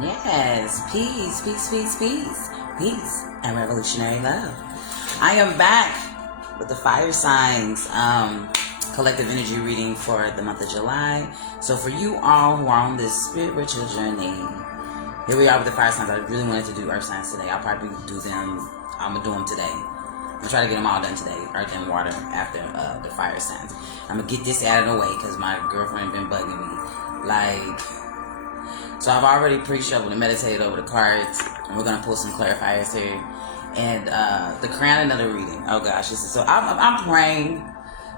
Yes, peace, peace, peace, peace, peace, and revolutionary love. I am back with the fire signs collective energy reading for the month of July. So for you all who are on this spiritual journey, here we are with the fire signs. I really wanted to do earth signs today. I'll probably do them. I'm gonna do them today. I'm gonna try to get them all done today. Earth and water after the fire signs. I'm gonna get this out of the way because my girlfriend been bugging me. Like, so I've already pre-shuffled and meditated over the cards, and we're gonna pull some clarifiers here. And the crowning of the reading. Oh gosh, this is so. I'm praying.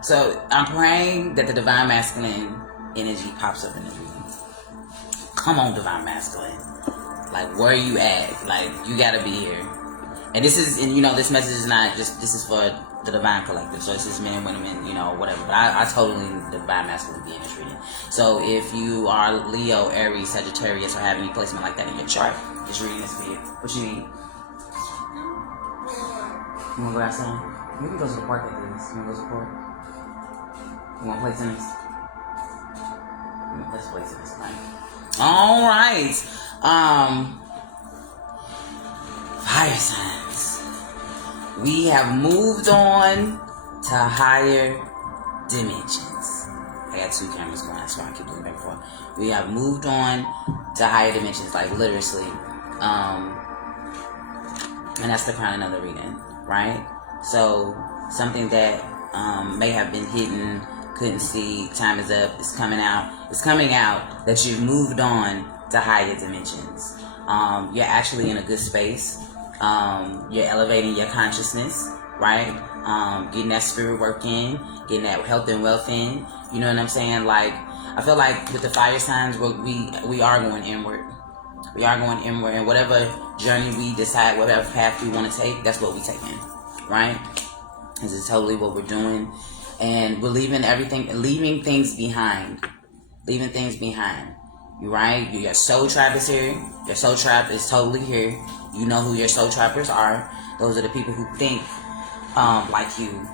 So I'm praying that the divine masculine energy pops up in the reading. Come on, divine masculine. Like, where are you at? Like, you gotta be here. And this is, and this message is not just, this is for the divine collective. So it's just men, women, whatever. But I totally the divine masculine be in this reading. So if you are Leo, Aries, Sagittarius, or have any placement like that in your chart, this reading is for you. What you need? You wanna go outside? We can go to the park after this. You wanna go to the park? You wanna play tennis? Let's play tennis tonight. Alright. Fire signs. We have moved on to higher dimensions. I got two cameras going, that's why I keep looking back and forth. We have moved on to higher dimensions, like literally. And that's the crowning of the reading, right? So something that may have been hidden, couldn't see, time is up, it's coming out. It's coming out that you've moved on to higher dimensions. You're actually in a good space. You're elevating your consciousness, right? Getting that spirit work in, getting that health and wealth in. You know what I'm saying? Like, I feel like with the fire signs, we are going inward. We are going inward, and whatever journey we decide, whatever path we want to take, that's what we take in, right? This is totally what we're doing, and we're leaving things behind. Leaving things behind. You right? Your soul tribe is here. Your soul tribe is totally here. You know who your soul trappers are. Those are the people who think like you.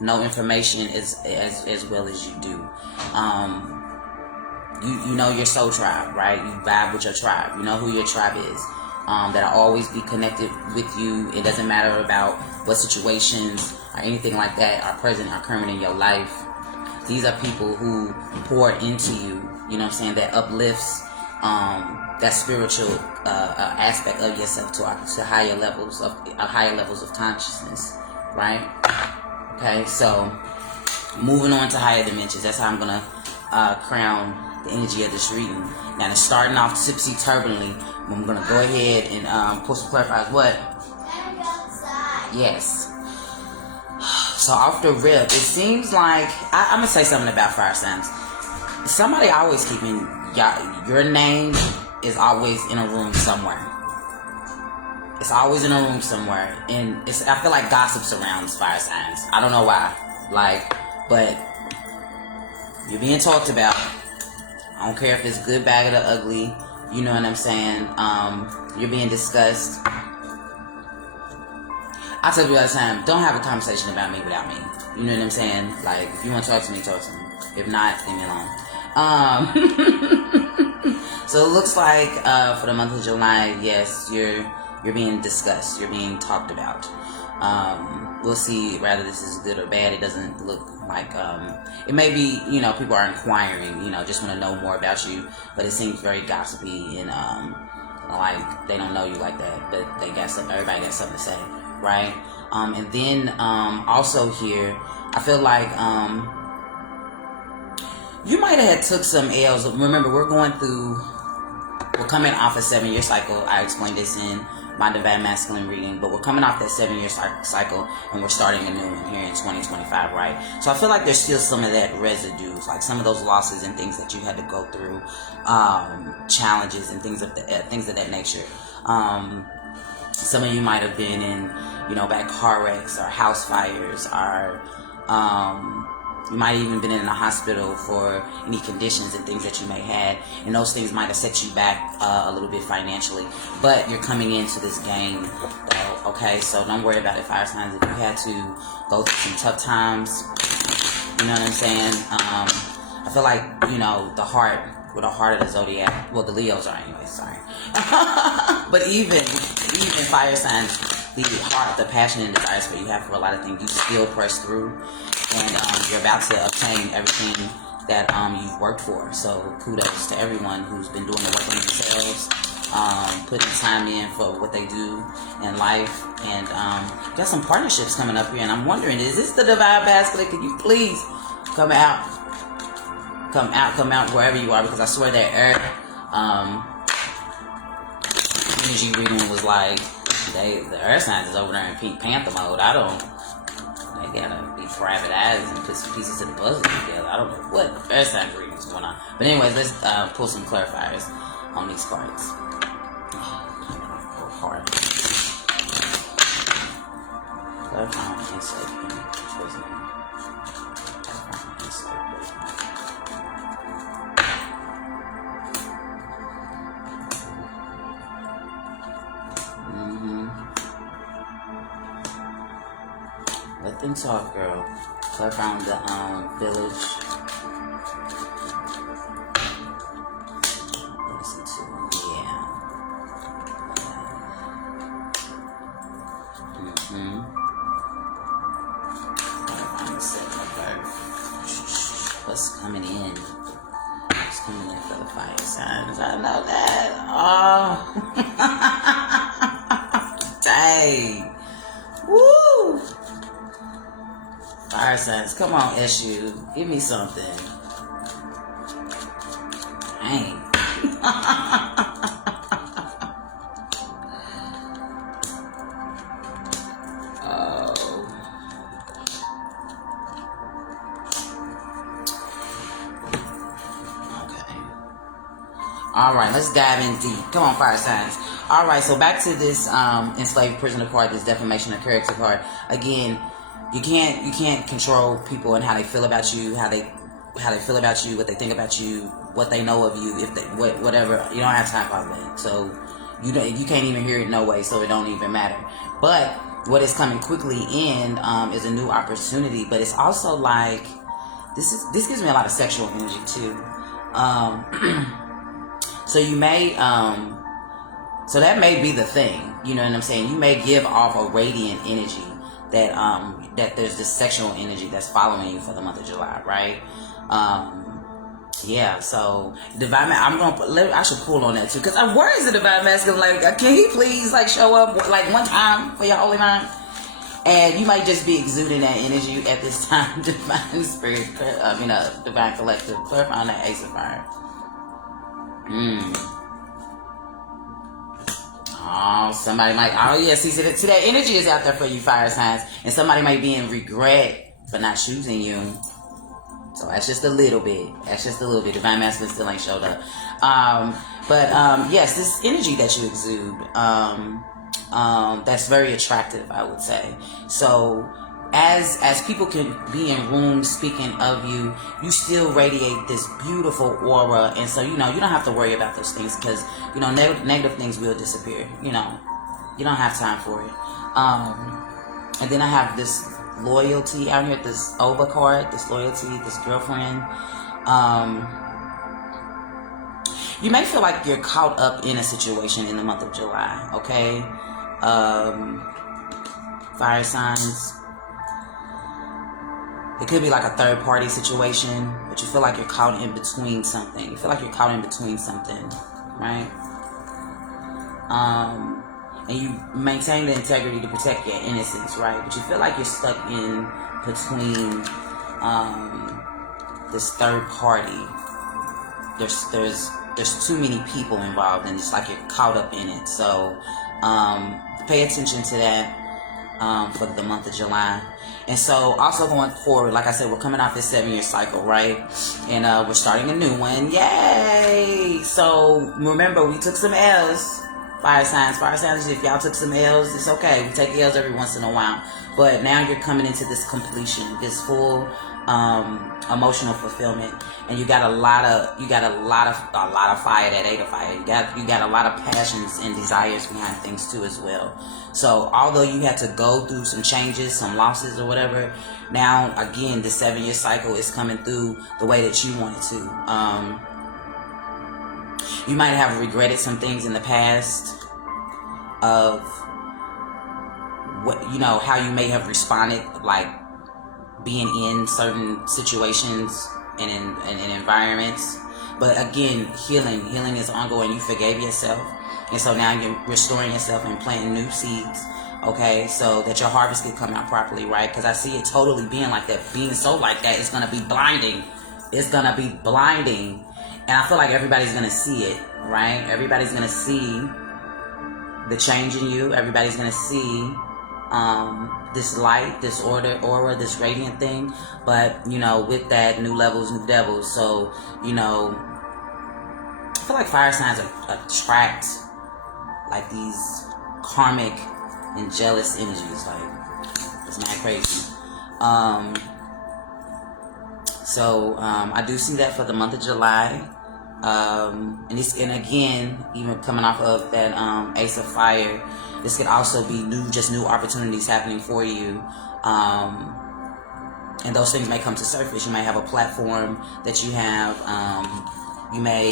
Know information as well as you do. You know your soul tribe, right? You vibe with your tribe. You know who your tribe is. That'll always be connected with you. It doesn't matter about what situations or anything like that are present or current in your life. These are people who pour into you, you know what I'm saying, that uplifts that spiritual aspect of yourself to higher levels of consciousness, right? Okay, so moving on to higher dimensions. That's how I'm gonna crown the energy of this reading. Now, it's starting off tipsy turbulently. I'm gonna go ahead and pull some clarifiers. What? Yes. So off the rip, it seems like I'm gonna say something about fire signs. Somebody always keeping your name is always in a room somewhere. It's always in a room somewhere, and I feel like gossip surrounds fire signs. I don't know why, but you're being talked about. I don't care if it's good, bad, or ugly. You know what I'm saying? You're being discussed. I tell you all the time, don't have a conversation about me without me. You know what I'm saying? Like, if you want to talk to me, talk to me. If not, leave me alone. So it looks like for the month of July, yes, you're being discussed. You're being talked about. We'll see whether this is good or bad. It doesn't look like it may be. People are inquiring. Just want to know more about you. But it seems very gossipy and like they don't know you like that. But they got something. Everybody got something to say. Right? And then also here, I feel like you might have had took some L's. Remember, we're coming off a 7-year cycle. I explained this in my divine masculine reading, but we're coming off that 7-year cycle, and we're starting a new one here in 2025, right? So I feel like there's still some of that residue, like some of those losses and things that you had to go through, challenges and things of that nature. Some of you might have been in, bad car wrecks or house fires, or you might have even been in a hospital for any conditions and things that you may have, and those things might have set you back a little bit financially. But you're coming into this game, though, okay? So don't worry about it, fire signs. If you had to go through some tough times, you know what I'm saying? I feel like, the heart with a heart of the zodiac. Well, the Leos are anyway, sorry. But even fire signs, the heart, the passion and desires that you have for a lot of things, you still press through, and you're about to obtain everything that you've worked for. So kudos to everyone who's been doing the work on themselves, putting time in for what they do in life, and got some partnerships coming up here. And I'm wondering, is this the Divine Masculine? Can you please come out wherever you are, because I swear that energy reading was like, the earth signs is over there in Pink Panther mode. They gotta be private eyes and put some pieces of the puzzle together. I don't know what earth sign reading is going on. But anyways, let's pull some clarifiers on these cards. Go hard. Clarifying insight. Let them talk, girl. Clarifying the village. Listen to, yeah. Clarifying the setting of birth. What's coming in? What's coming in for the fire signs? I know that. Oh. Dang. Woo! Fire signs, come on, SU. Give me something. Dang. Oh. Okay. Alright, let's dive in deep. Come on, fire signs. Alright, so back to this enslaved prisoner card, this defamation of character card. Again, you can't control people and how they feel about you, how they feel about you, what they think about you, what they know of you, if they whatever. You don't have time for all that. So you can't even hear it no way, so it don't even matter. But what is coming quickly in is a new opportunity, but it's also like this gives me a lot of sexual energy too. So you may so that may be the thing, you know what I'm saying? You may give off a radiant energy that there's this sexual energy that's following you for the month of July, right? Yeah, so divine, I should pull on that too, because where is the divine masculine? Like, can he please like show up like one time for your holy night? And you might just be exuding that energy at this time, divine spirit, divine collective, clarifying that ace of fire. Oh, somebody might, see that energy is out there for you, fire signs, and somebody might be in regret for not choosing you. So that's just a little bit. Divine masculine still ain't showed up. Yes, this energy that you exude, that's very attractive, I would say. So as people can be in rooms speaking of you, you still radiate this beautiful aura, and so you don't have to worry about those things, because negative things will disappear. You don't have time for it. And then I have this loyalty out here, this Oba card, this loyalty, this girlfriend. You may feel like you're caught up in a situation in the month of July, okay? Fire signs. It could be like a third party situation, but you feel like you're caught in between something. Right? And you maintain the integrity to protect your innocence, right? But you feel like you're stuck in between this third party. There's too many people involved, and it's like you're caught up in it. So pay attention to that for the month of July. And so also going forward, like I said, we're coming off this 7-year cycle, right? And we're starting a new one. Yay! So remember, we took some L's. Fire signs, if y'all took some L's, it's okay. We take L's every once in a while. But now you're coming into this completion, this full emotional fulfillment, and you got a lot of fire, that 8 of fire. You got a lot of passions and desires behind things too as well. So although you had to go through some changes, some losses or whatever, now again the 7-year cycle is coming through the way that you want it to. You might have regretted some things in the past of what, how you may have responded, like being in certain situations and in environments. But again, healing is ongoing. You forgave yourself, and so now you're restoring yourself and planting new seeds, okay, so that your harvest can come out properly, right? Because I see it totally being like that. Being so like that is going to be blinding. It's going to be blinding. And I feel like everybody's going to see it, right? Everybody's going to see the change in you. Everybody's going to see this light, this aura, this radiant thing. But, with that, new levels, new devils. So, I feel like fire signs attract like these karmic and jealous energies. Like, it's mad crazy. So I do see that for the month of July. And again, even coming off of that Ace of Fire, this could also be new opportunities happening for you. And those things may come to surface. You may have a platform that you have. You may,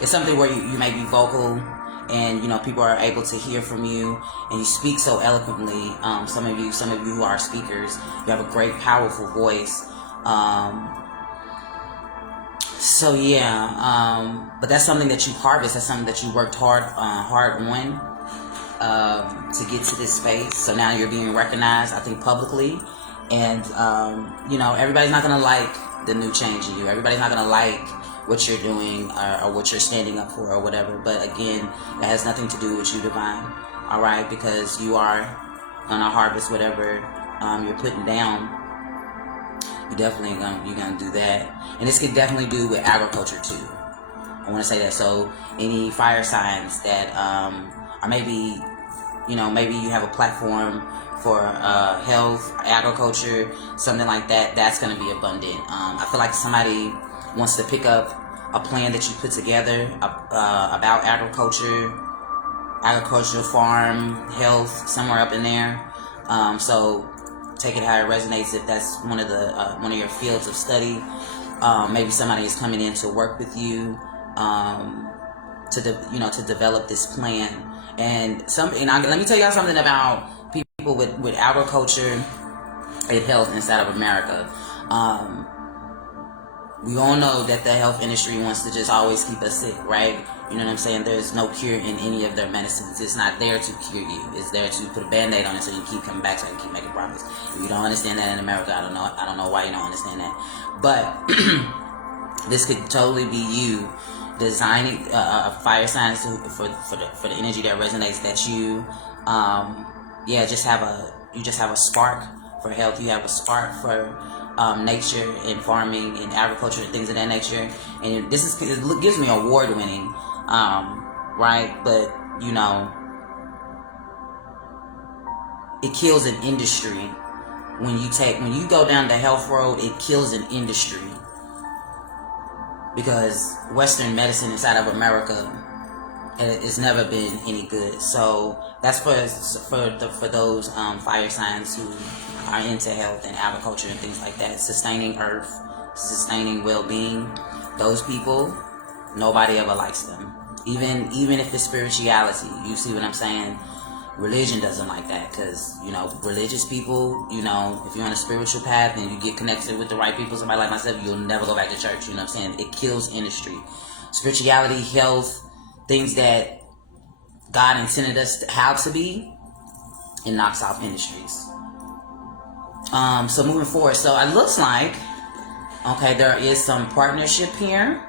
it's something where you may be vocal, and people are able to hear from you, and you speak so eloquently. Some of you who are speakers, you have a great, powerful voice. So yeah, but that's something that you harvest. That's something that you worked hard on to get to this space. So now you're being recognized, I think, publicly, and everybody's not gonna like the new change in you. Everybody's not gonna like what you're doing or what you're standing up for or whatever. But again, it has nothing to do with you, divine. All right, because you are gonna harvest whatever you're putting down. You're gonna do that, and this could definitely do with agriculture too. I want to say that. So any fire signs that or maybe maybe you have a platform for health, agriculture, something like that. That's going to be abundant. I feel like somebody wants to pick up a plan that you put together about agriculture, farm, health, somewhere up in there. So take it how it resonates. If that's one of your fields of study, maybe somebody is coming in to work with you to develop this plan. And let me tell y'all something about people with agriculture and health inside of America. We all know that the health industry wants to just always keep us sick, right? You know what I'm saying? There's no cure in any of their medicines. It's not there to cure you. It's there to put a band-aid on it so you keep coming back, so you keep making profits. If you don't understand that in America, I don't know why you don't understand that. But this could totally be you designing a fire signs for the energy that resonates, that you just have a spark for health. You have a spark for nature and farming and agriculture and things of that nature. And it gives me award winning, right? But it kills an industry. When you go down the health road, it kills an industry, because Western medicine inside of America has never been any good. So that's for those fire signs who are into health and agriculture and things like that, sustaining earth, sustaining well-being. Those people, nobody ever likes them. Even if it's spirituality, you see what I'm saying? Religion doesn't like that, because religious people, if you're on a spiritual path and you get connected with the right people, somebody like myself, you'll never go back to church. You know what I'm saying? It kills industry. Spirituality, health, things that God intended us how to be, it knocks off industries. So moving forward, so it looks like, okay, there is some partnership here,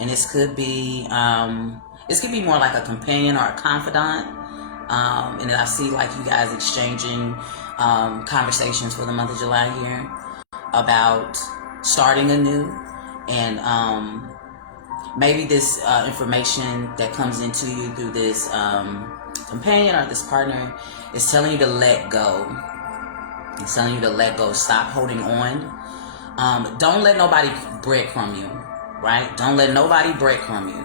and this could be more like a companion or a confidant. And I see like you guys exchanging conversations for the month of July here about starting anew, and maybe this information that comes into you through this companion or this partner is telling you to let go. It's telling you to let go. Stop holding on. Don't let nobody breadcrumb you, right? Don't let nobody breadcrumb you.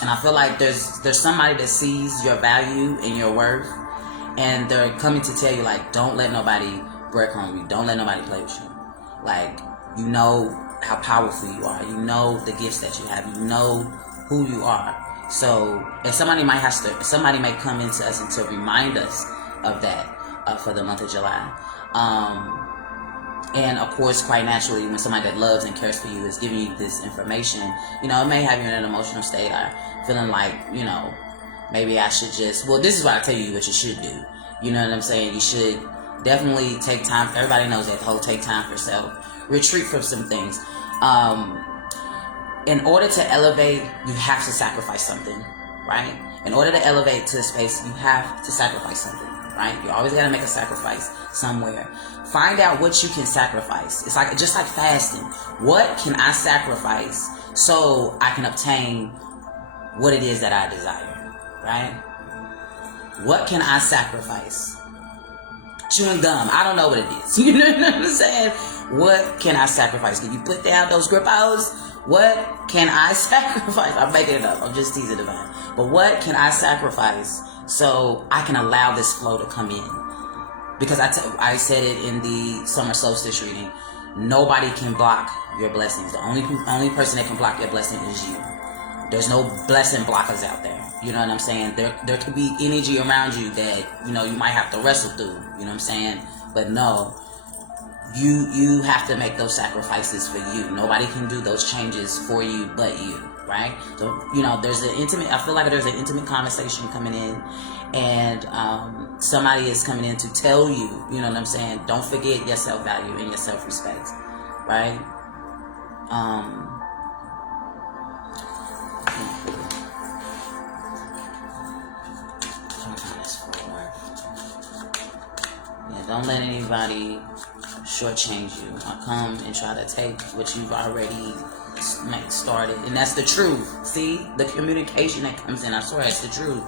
And I feel like there's somebody that sees your value and your worth, and they're coming to tell you, like, don't let nobody breadcrumb you. Don't let nobody play with you. Like, how powerful you are. The gifts that you have. who you are. So, and somebody might come into us and to remind us of that for the month of July. And of course, quite naturally, when somebody that loves and cares for you is giving you this information, you know, it may have you in an emotional state or feeling like, you know, maybe I should just, well, this is what I tell you what you should do. You know what I'm saying? You should definitely take time. Everybody knows that whole take time for self. Retreat from some things. In order to elevate, you have to sacrifice something, right? In order to elevate to a space, you have to sacrifice something, right? You always got to make a sacrifice somewhere. Find out what you can sacrifice. It's like, just like fasting. What can I sacrifice so I can obtain what it is that I desire, right? What can I sacrifice? Chewing gum. I don't know what it is. You know what I'm saying? What can I sacrifice? Can you put down those grippos? What can I sacrifice? I'm making it up. I'm just teasing Divine. But what can I sacrifice so I can allow this flow to come in? Because I said it in the summer solstice reading. Nobody can block your blessings. The only person that can block your blessing is you. There's no blessing blockers out there. You know what I'm saying? There could be energy around you that, you know, you might have to wrestle through. You know what I'm saying? But no, you have to make those sacrifices for you. Nobody can do those changes for you but you, right? So, you know, I feel like there's an intimate conversation coming in, and somebody is coming in to tell you, you know what I'm saying? Don't forget your self-value and your self-respect, right? Don't let anybody shortchange you or come and try to take what you've already started. And that's the truth. See? The communication that comes in, I swear it's the truth.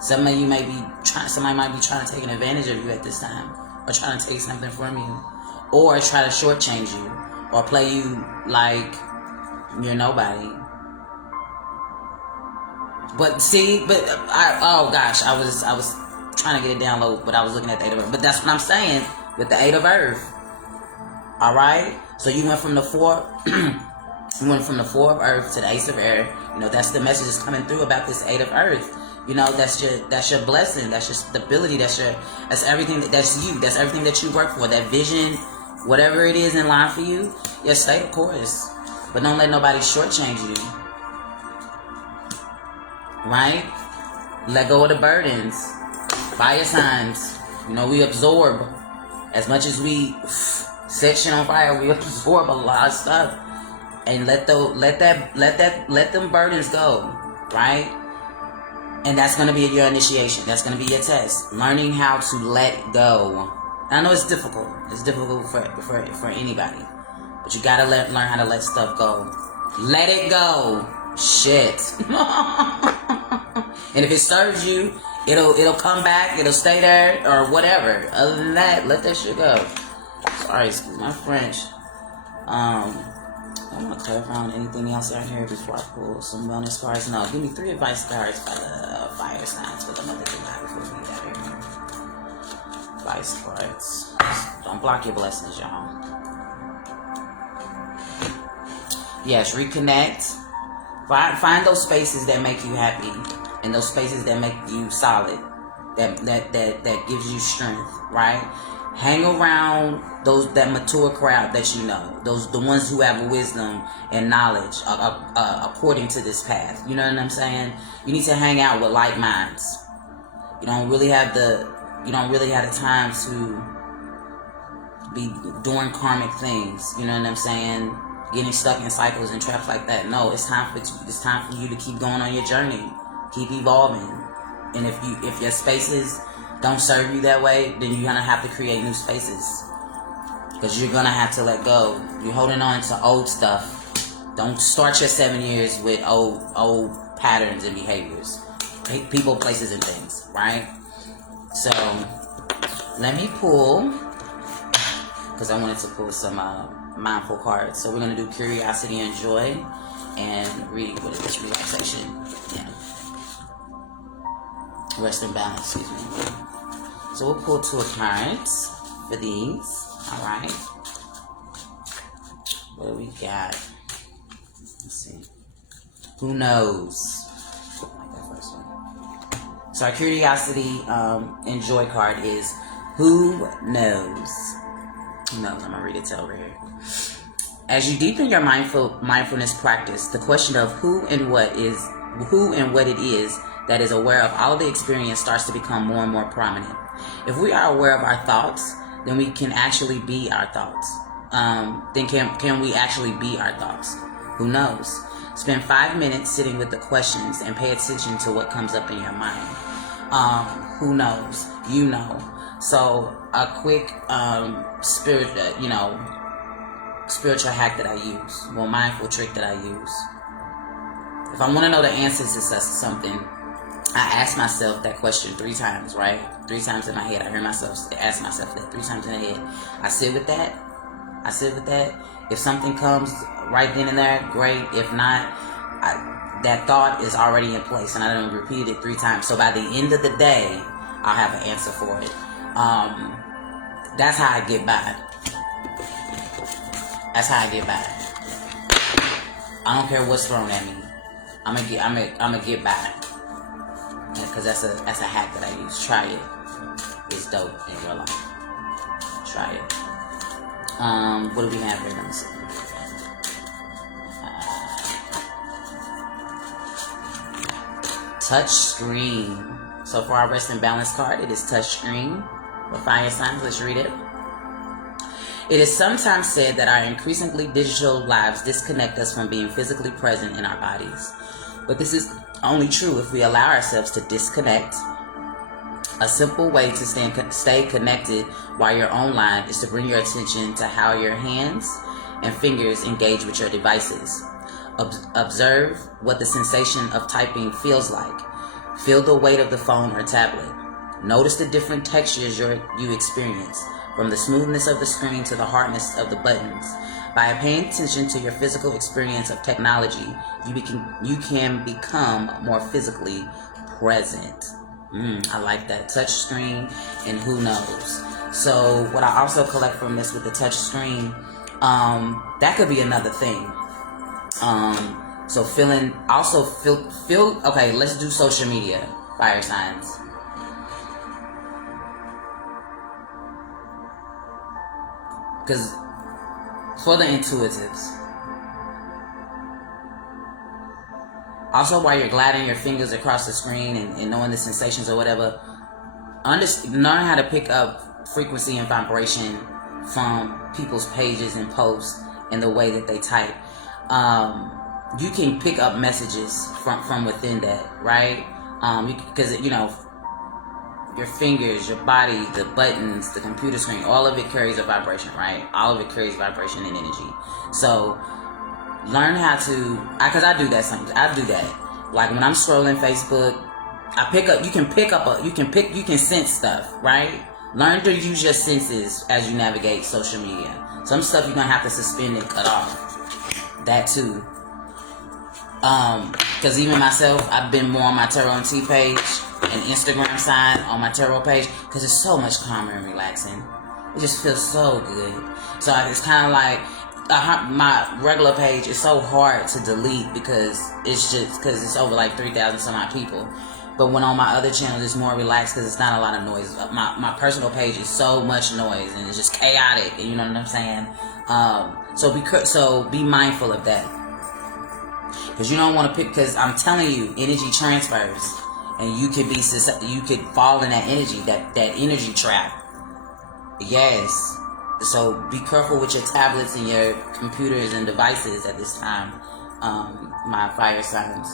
Somebody might be trying to take an advantage of you at this time, or trying to take something from you, or try to shortchange you, or play you like you're nobody. But see, I was trying to get it down low, but I was looking at the 8 of Earth. But that's what I'm saying with the 8 of Earth. Alright? So you went from the 4 you went from the 4 of Earth to the Ace of Air. You know, that's the message that's coming through about this 8 of Earth. You know, that's your blessing, that's your stability, that's everything, that's you, that's everything that you work for, that vision, whatever it is in line for you. Yeah, stay the course. But don't let nobody shortchange you. Right? Let go of the burdens. Fire signs, you know, we absorb as much as we set shit on fire. We absorb a lot of stuff, and let them burdens go, right? And that's gonna be your initiation. That's gonna be your test. Learning how to let go. And I know it's difficult. It's difficult for anybody, but you gotta learn how to let stuff go. Let it go. Shit. And if it serves you, it'll come back, it'll stay there, or whatever. Other than that, let that shit go. Sorry, excuse my French. I want to clarify on anything else out here before I pull some bonus cards. No, give me 3 advice cards for the fire signs for the month of July before we get out of here. Advice cards. Don't block your blessings, y'all. Yes, reconnect. Find those spaces that make you happy. And those spaces that make you solid, that gives you strength, right? Hang around that mature crowd that you know, the ones who have wisdom and knowledge according to this path. You know what I'm saying? You need to hang out with like minds. You don't really have the time to be doing karmic things. You know what I'm saying? Getting stuck in cycles and traps like that. No, it's time for you to keep going on your journey. Keep evolving. And if your spaces don't serve you that way, then you're gonna have to create new spaces, because you're gonna have to let go. You're holding on to old stuff. Don't start your 7 years with old patterns and behaviors, people, places, and things, right? So let me pull, because I wanted to pull some mindful cards. So we're gonna do curiosity and joy, and what is this, relaxation? Yeah. Rest and balance, excuse me. So we'll pull 2 cards for these. Alright. What do we got? Let's see. Who knows? I like that first one. So our curiosity and joy card is who knows? Who knows? I'm going to read it to over here. As you deepen your mindfulness practice, the question of who and what it is that is aware of all of the experience starts to become more and more prominent. If we are aware of our thoughts, then we can actually be our thoughts. Then can we actually be our thoughts? Who knows? Spend 5 minutes sitting with the questions and pay attention to what comes up in your mind. Who knows? You know. So a quick spiritual hack that I use, well, mindful trick that I use. If I want to know the answers to something, I ask myself that question 3 times, right? 3 times in my head. I hear myself ask myself that 3 times in the head. I sit with that. If something comes right then and there, great. If not, that thought is already in place, and I don't repeat it 3 times. So by the end of the day, I'll have an answer for it. That's how I get by. That's how I get by. I don't care what's thrown at me. I'm gonna get by. Because that's a hack that I use. Try it. It's dope in real life. Try it. What do we have here? Let me see. Touch screen. So for our rest and balance card, it is touch screen for fire signs. Let's read it. It is sometimes said that our increasingly digital lives disconnect us from being physically present in our bodies. But this is only true if we allow ourselves to disconnect. A simple way to stay connected while you're online is to bring your attention to how your hands and fingers engage with your devices. Observe what the sensation of typing feels like. Feel the weight of the phone or tablet. Notice the different textures you experience, from the smoothness of the screen to the hardness of the buttons. By paying attention to your physical experience of technology, you can become more physically present. I like that. Touch screen and who knows. So what I also collect from this with the touch screen, that could be another thing. So okay, let's do social media, fire signs. Because for the intuitives, also while you're gliding your fingers across the screen and knowing the sensations or whatever, learn how to pick up frequency and vibration from people's pages and posts and the way that they type. You can pick up messages from within that, right? Because your fingers, your body, the buttons, the computer screen, all of it carries a vibration, right? All of it carries vibration and energy. So learn how to, because I do that sometimes. I do that. Like when I'm scrolling Facebook, I pick up, you can sense stuff, right? Learn to use your senses as you navigate social media. Some stuff you're going to have to suspend and cut off. That too. Because even myself, I've been more on my Tarot and Tea page and Instagram side on my tarot page because it's so much calmer and relaxing. It just feels so good. So it's kind of like my regular page is so hard to delete because it's over like 3,000 some odd people. But when on my other channels, it's more relaxed because it's not a lot of noise. My personal page is so much noise and it's just chaotic. You know what I'm saying? So be mindful of that. Because you don't want to pick, because I'm telling you, energy transfers, and you could fall in that energy, that energy trap. Yes. So be careful with your tablets and your computers and devices at this time, my fire signs,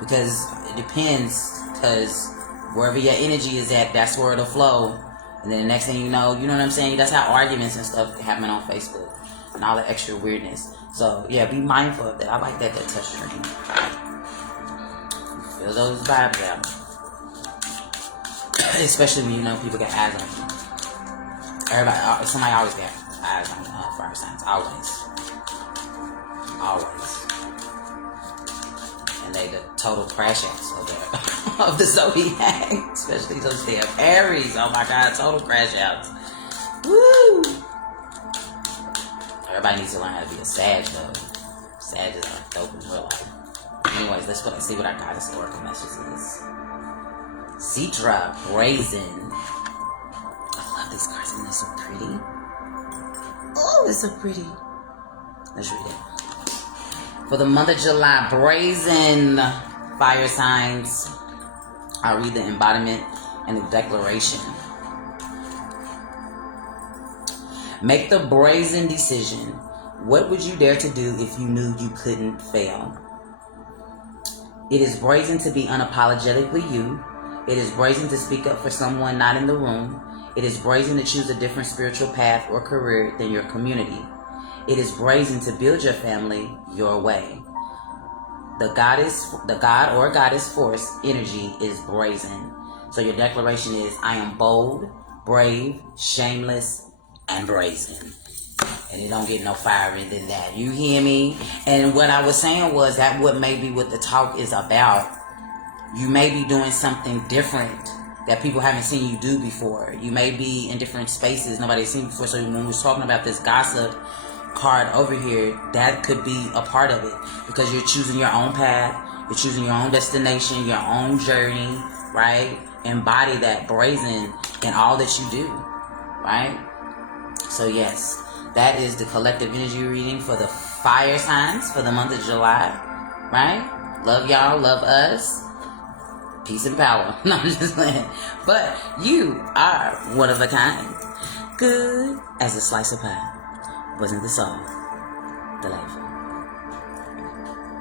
because it depends. Because wherever your energy is at, that's where it'll flow. And then the next thing you know what I'm saying? That's how arguments and stuff happen on Facebook and all the extra weirdness. So, yeah, be mindful of that. I like that touch screen. Feel those vibes out. Especially when people got eyes on you. Somebody always got eyes on fire signs. Always. And they the total crash outs of the zodiac. Especially those damn Aries. Oh my God, total crash outs. Woo! Everybody needs to learn how to be a Sag, though. Sag is dope in real life. Anyways, let's see what our goddess oracle message is. Citra, Brazen. I love these cards, and they're so pretty. Oh, they're so pretty. Let's read it. For the month of July, Brazen fire signs. I'll read the embodiment and the declaration. Make the brazen decision. What would you dare to do if you knew you couldn't fail? It is brazen to be unapologetically you. It is brazen to speak up for someone not in the room. It is brazen to choose a different spiritual path or career than your community. It is brazen to build your family your way. The God or goddess force energy is brazen. So your declaration is, I am bold, brave, shameless, and brazen. And it don't get no fiery than that. You hear me? And what I was saying was that what maybe what the talk is about. You may be doing something different that people haven't seen you do before. You may be in different spaces nobody's seen before. So when we're talking about this gossip card over here, that could be a part of it, because you're choosing your own path, you're choosing your own destination, your own journey, right? Embody that brazen in all that you do, right? So yes, that is the collective energy reading for the fire signs for the month of July, right? Love y'all, love us, peace and power. No, I'm just playing. But you are one of a kind, good as a slice of pie. Wasn't this all? The life.